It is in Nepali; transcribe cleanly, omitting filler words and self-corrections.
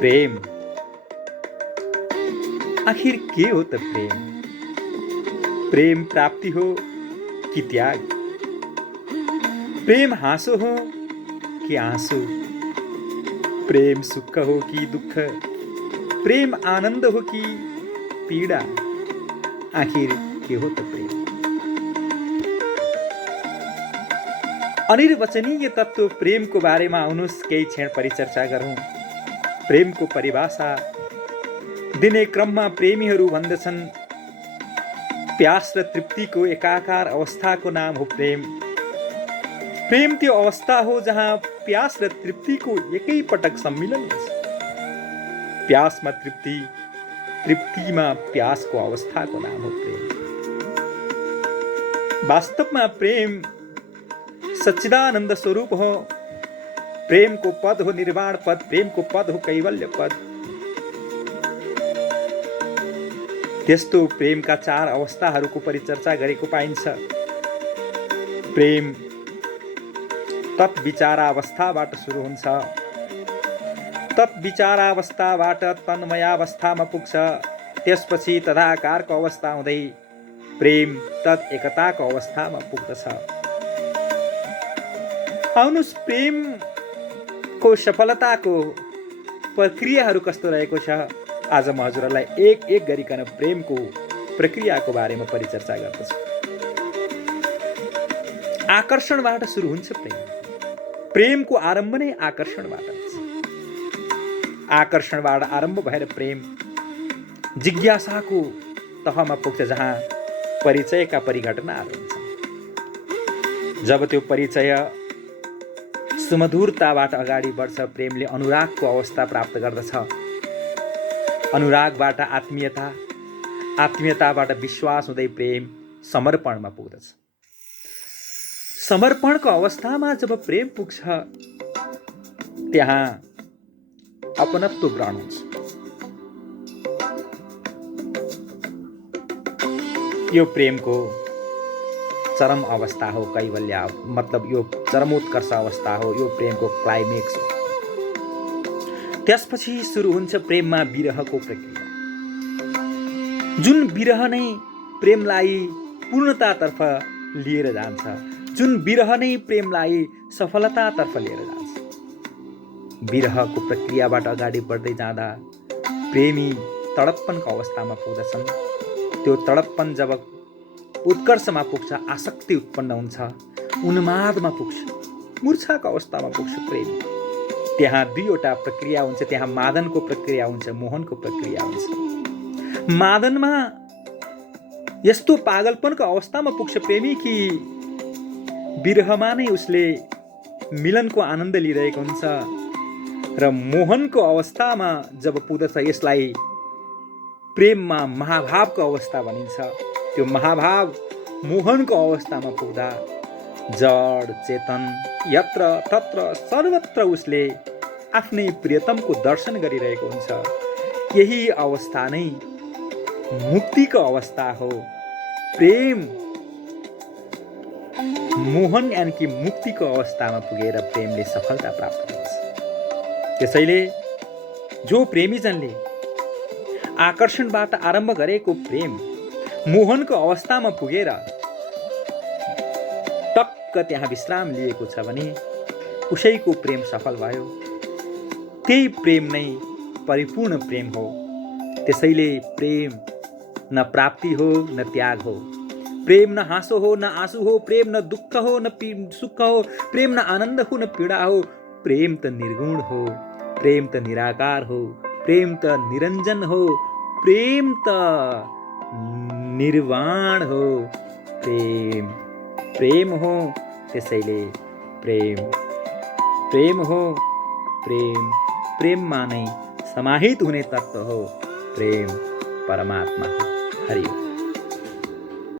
प्रेम आखिर के हो त प्रेम? प्रेम प्राप्ति हो कि त्याग? प्रेम हाँसो हो कि आँसू? प्रेम सुख हो कि दुःख? प्रेम आनन्द हो कि पीडा? आखिर के हो त प्रेम? अनिर्वचनीय तत्व प्रेमको बारेमा आउनुहोस् केही क्षण परिचर्चा गरौँ। प्रेमको परिभाषा दिने क्रममा प्रेमीहरू भन्दछन् प्यास र तृप्तिको एकाकार अवस्थाको नाम हो प्रेम। प्रेम त्यो अवस्था हो जहाँ प्यास र तृप्तिको एकै पटक सम्मिलन हुन्छ। प्यासमा तृप्ति, तृप्तिमा प्यासको अवस्थाको नाम हो प्रेम। वास्तवमा प्रेम सच्चिदानन्द स्वरूप हो। प्रेमको पद हो निर्वाण पद, प्रेमको पद हो कैवल्य पद। त्यस्तो प्रेमका 4 अवस्थाहरूको परिचर्चा गरेको पाइन्छ। प्रेम तत्विचारावस्थाबाट सुरु हुन्छ, तत्विचारावस्थाबाट तन्मयावस्थामा पुग्छ, त्यसपछि तदाकारको अवस्था हुँदै प्रेम तत् एकताको अवस्थामा पुग्दछ। आउनुहोस् प्रेमको सफलताको प्रक्रियाहरू कस्तो रहेको छ आज म हजुरहरूलाई एक एक गरिकन प्रेमको प्रक्रियाको बारेमा परिचर्चा गर्दछु। आकर्षणबाट सुरु हुन्छ प्रेम। प्रेमको आरम्भ नै आकर्षणबाट हुन्छ। आकर्षणबाट आरम्भ भएर प्रेम जिज्ञासाको तहमा पुग्छ जहाँ परिचयका परिघटनाहरू हुन्छन्। जब त्यो परिचय सुमधुरताबाट अगाडि बढ्छ प्रेमले अनुरागको अवस्था प्राप्त गर्दछ। अनुरागबाट आत्मीयता, आत्मीयताबाट विश्वास हुँदै प्रेम समर्पणमा पुग्दछ। समर्पणको अवस्थामा जब प्रेम पुग्छ त्यहाँ अपनत्व ग्रहण हुन्छ। यो प्रेमको चरम अवस्था हो, कैवल्य मतलब यो चरमोत्कर्ष अवस्था हो, यो प्रेमको क्लाइमेक्स हो। त्यसपछि सुरु हुन्छ प्रेममा विरहको प्रक्रिया, जुन विरह नै प्रेमलाई पूर्णतातर्फ लिएर जान्छ, जुन विरह नै प्रेमलाई सफलतातर्फ लिएर जान्छ। विरहको प्रक्रियाबाट अगाडि बढ्दै जाँदा प्रेमी तडप्पनको अवस्थामा पुग्दछन्। त्यो तडप्पन जब उत्कर्षमा पुग्छ, आसक्ति उत्पन्न हुन्छ, उन्मादमा पुग्छ, मूर्छाको अवस्थामा पुग्छ प्रेमी। त्यहाँ 2वटा प्रक्रिया हुन्छ। त्यहाँ मादनको प्रक्रिया हुन्छ, मोहनको प्रक्रिया हुन्छ। मादनमा यस्तो पागलपनको अवस्थामा पुग्छ प्रेमी कि विरहमा नै उसले मिलनको आनन्द लिइरहेको हुन्छ र मोहनको अवस्थामा जब पुग्दछ यसलाई प्रेममा महाभावको अवस्था भनिन्छ। त्यो महाभाव मोहनको अवस्थामा पुग्दा जड चेतन यत्र तत्र सर्वत्र उसले आफ्नै प्रियतमको दर्शन गरिरहेको हुन्छ। यही अवस्था नै मुक्तिको अवस्था हो। प्रेम मोहन यानि कि मुक्तिको अवस्थामा पुगेर प्रेमले सफलता प्राप्त हुन्छ। त्यसैले जो प्रेमीजनले आकर्षणबाट आरम्भ गरेको प्रेम मोहनको अवस्थामा पुगेर टक्क त्यहाँ विश्राम लिएको छ भने उसैको प्रेम सफल भयो। त्यही प्रेम नै परिपूर्ण प्रेम हो। त्यसैले प्रेम न प्राप्ति हो न त्याग हो। प्रेम न हाँसो हो न आँसु हो। प्रेम न दुःख हो न सुख हो। प्रेम न आनन्द हो न पीडा हो। प्रेम त निर्गुण हो। प्रेम त निराकार हो। प्रेम त निरञ्जन हो। प्रेम त निर्वाण हो। प्रेम प्रेम हो। त्यसैले प्रेम हो। प्रेममा नै समाहित हुने तत्त्व हो। प्रेम परमात्मा हो। हरि ओम।